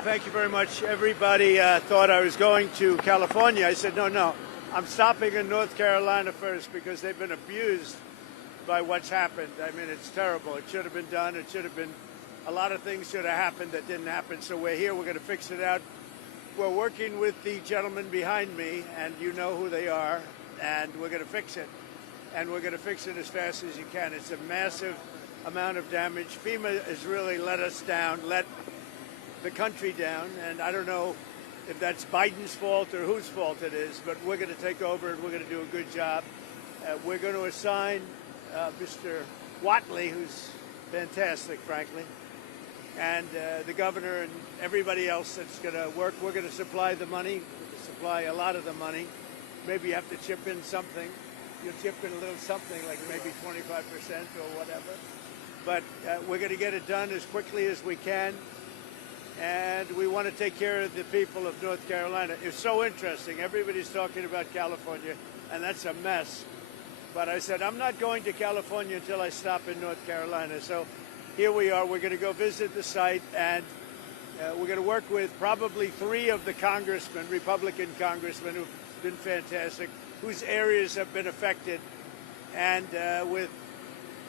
Well, thank you very much. Everybody thought I was going to California. I said, no, I'm stopping in North Carolina first because they've been abused by what's happened. I mean, it's terrible. It should have been done. It should have been, a lot of things should have happened that didn't happen. So we're here. We're going to fix it out. We're working with the gentleman behind me, and you know who they are, and we're going to fix it. And we're going to fix it as fast as you can. It's a massive amount of damage. FEMA has really let us down, let the country down, and I don't know if that's Biden's fault or whose fault it is, but we're going to take over and we're going to do a good job. We're going to assign Mr. Watley, who's fantastic, frankly, and the governor and everybody else that's going to work. We're going to supply the money, supply a lot of the money. Maybe you have to chip in something. You'll chip in a little something, like maybe 25% or whatever. But we're going to get it done as quickly as we can. And we want to take care of the people of North Carolina. It's so interesting. Everybody's talking about California, and that's a mess. But I said, I'm not going to California until I stop in North Carolina. So here we are. We're going to go visit the site, and we're going to work with probably 3 of the congressmen, Republican congressmen, who've been fantastic, whose areas have been affected, and with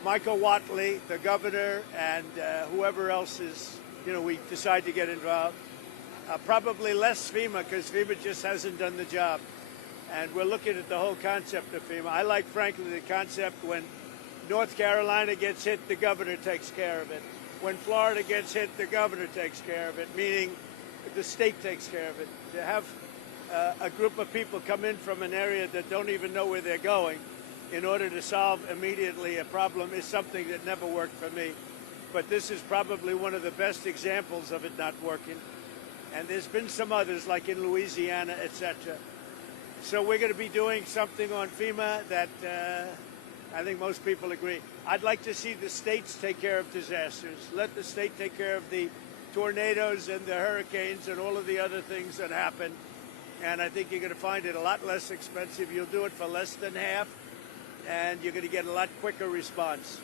Michael Watley, the governor, and whoever else is, we decide to get involved. Probably less FEMA, because FEMA just hasn't done the job. And we're looking at the whole concept of FEMA. I like, frankly, the concept when North Carolina gets hit, the governor takes care of it. When Florida gets hit, the governor takes care of it, meaning the state takes care of it. To have a group of people come in from an area that don't even know where they're going in order to solve immediately a problem is something that never worked for me. But this is probably one of the best examples of it not working. And there's been some others, like in Louisiana, etc. So we're going to be doing something on FEMA that I think most people agree. I'd like to see the states take care of disasters. Let the state take care of the tornadoes and the hurricanes and all of the other things that happen. And I think you're going to find it a lot less expensive. You'll do it for less than half, and you're going to get a lot quicker response.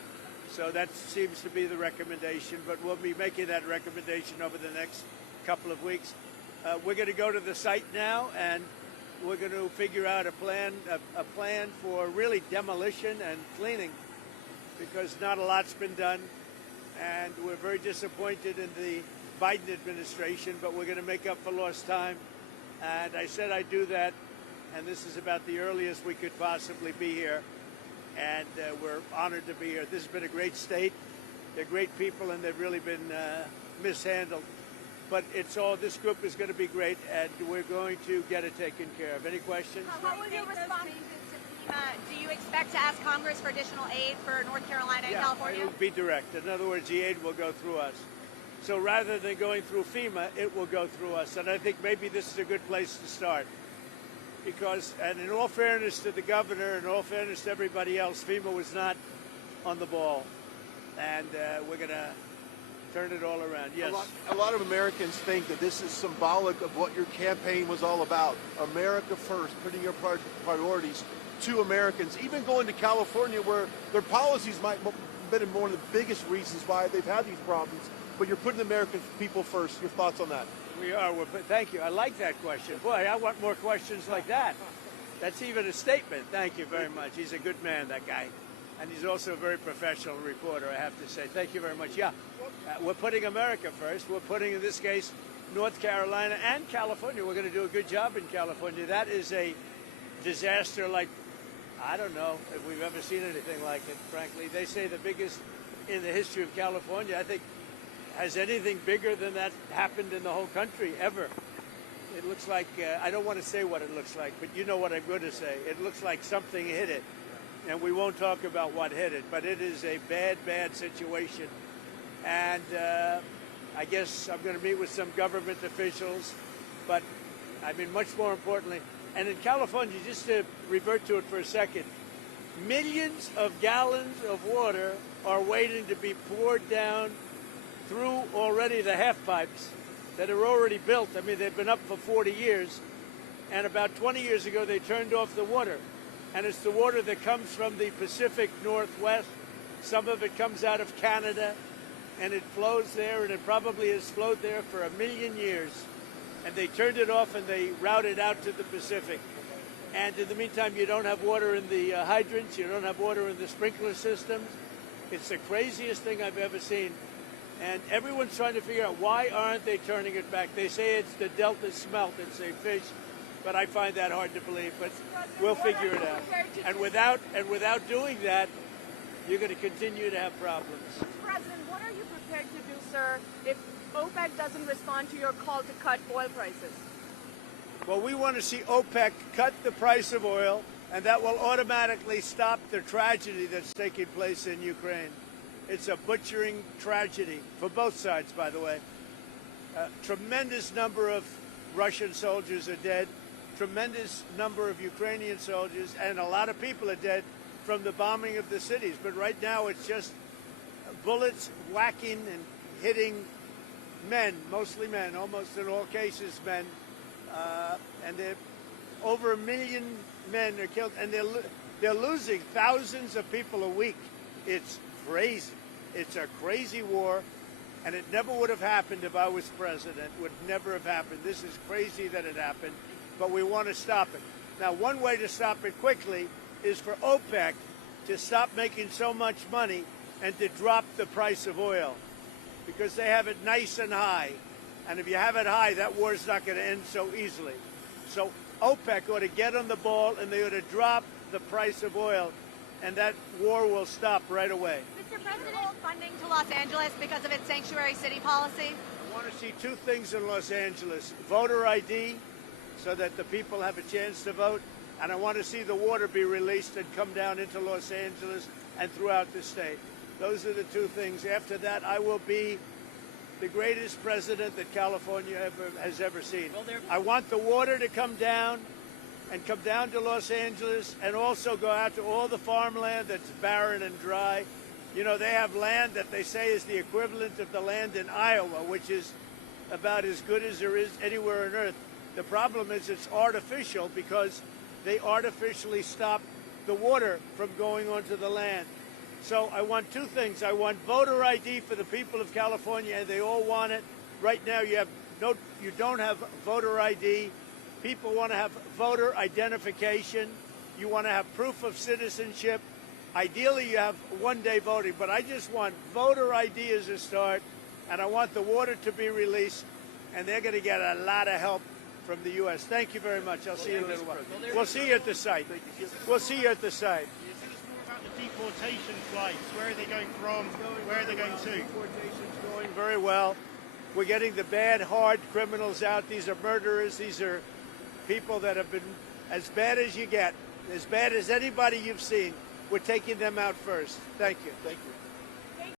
So that seems to be the recommendation, but we'll be making that recommendation over the next couple of weeks. We're going to go to the site now, and we're going to figure out a plan for really demolition and cleaning, because not a lot's been done, and we're very disappointed in the Biden administration, but we're going to make up for lost time. And I said I'd do that, and this is about the earliest we could possibly be here. And we're honored to be here. This has been a great state. They're great people, and they've really been mishandled. But this group is going to be great, and we're going to get it taken care of. Any questions? How will you respond to FEMA? Do you expect to ask Congress for additional aid for North Carolina and California? It will be direct. In other words, the aid will go through us. So rather than going through FEMA, it will go through us. And I think maybe this is a good place to start. Because, and in all fairness to the governor and in all fairness to everybody else, FEMA was not on the ball. And we're going to turn it all around. Yes. A lot of Americans think that this is symbolic of what your campaign was all about. America first, putting your priorities to Americans. Even going to California, where their policies might have been one of the biggest reasons why they've had these problems. But you're putting the American people first. Your thoughts on that? We are. Thank you. I like that question. Boy, I want more questions like that. That's even a statement. Thank you very much. He's a good man, that guy. And he's also a very professional reporter, I have to say. Thank you very much. Yeah, we're putting America first. We're putting, in this case, North Carolina and California. We're going to do a good job in California. That is a disaster like, I don't know if we've ever seen anything like it, frankly. They say the biggest in the history of California. I think, has anything bigger than that happened in the whole country ever? It looks like, I don't want to say what it looks like, but you know what I'm going to say. It looks like something hit it, and we won't talk about what hit it, but it is a bad, bad situation. And I guess I'm going to meet with some government officials, but I mean, much more importantly, and in California, just to revert to it for a second, millions of gallons of water are waiting to be poured down through already the half pipes that are already built. I mean, they've been up for 40 years, and about 20 years ago, they turned off the water. And it's the water that comes from the Pacific Northwest. Some of it comes out of Canada. and it flows there, and it probably has flowed there for 1,000,000 years. And they turned it off and they routed out to the Pacific. And in the meantime, you don't have water in the hydrants, you don't have water in the sprinkler systems. It's the craziest thing I've ever seen. And everyone's trying to figure out, why aren't they turning it back? They say it's the Delta smelt, it's a fish, but I find that hard to believe. But we'll figure it out. And without doing that, you're going to continue to have problems. Mr. President, what are you prepared to do, sir, if OPEC doesn't respond to your call to cut oil prices? Well, we want to see OPEC cut the price of oil, and that will automatically stop the tragedy that's taking place in Ukraine. It's a butchering tragedy for both sides, by the way. A tremendous number of Russian soldiers are dead, tremendous number of Ukrainian soldiers, and a lot of people are dead from the bombing of the cities. But right now it's just bullets whacking and hitting men, mostly men, almost in all cases men. And over 1,000,000 men are killed, and they're losing thousands of people a week. It's crazy. It's a crazy war, and it never would have happened if I was president. Would never have happened. This is crazy that it happened, but we want to stop it. Now, one way to stop it quickly is for OPEC to stop making so much money and to drop the price of oil, because they have it nice and high. And if you have it high, that war's not going to end so easily. So OPEC ought to get on the ball, and they ought to drop the price of oil, and that war will stop right away. Mr. President, funding to Los Angeles because of its sanctuary city policy? I want to see two things in Los Angeles: voter ID, so that the people have a chance to vote, and I want to see the water be released and come down into Los Angeles and throughout the state. Those are the two things. After that, I will be the greatest president that California has ever seen. I want the water to come down and come down to Los Angeles, and also go out to all the farmland that's barren and dry. You know, they have land that they say is the equivalent of the land in Iowa, which is about as good as there is anywhere on earth. The problem is it's artificial, because they artificially stop the water from going onto the land. So I want two things. I want voter ID for the people of California, and they all want it. Right now you don't have voter ID. People want to have voter identification. You want to have proof of citizenship. Ideally, you have one-day voting, but I just want voter ID as a start, and I want the water to be released, and they're going to get a lot of help from the U.S. Thank you very much. I'll see you in a little while. We'll see you at the site. We'll see you at the site. The deportation flights, where are they going from? Where are they going to? Deportation's going very well. We're getting the bad, hard criminals out. These are murderers. These are people that have been as bad as you get, as bad as anybody you've seen. We're taking them out first. Thank you. Thank you.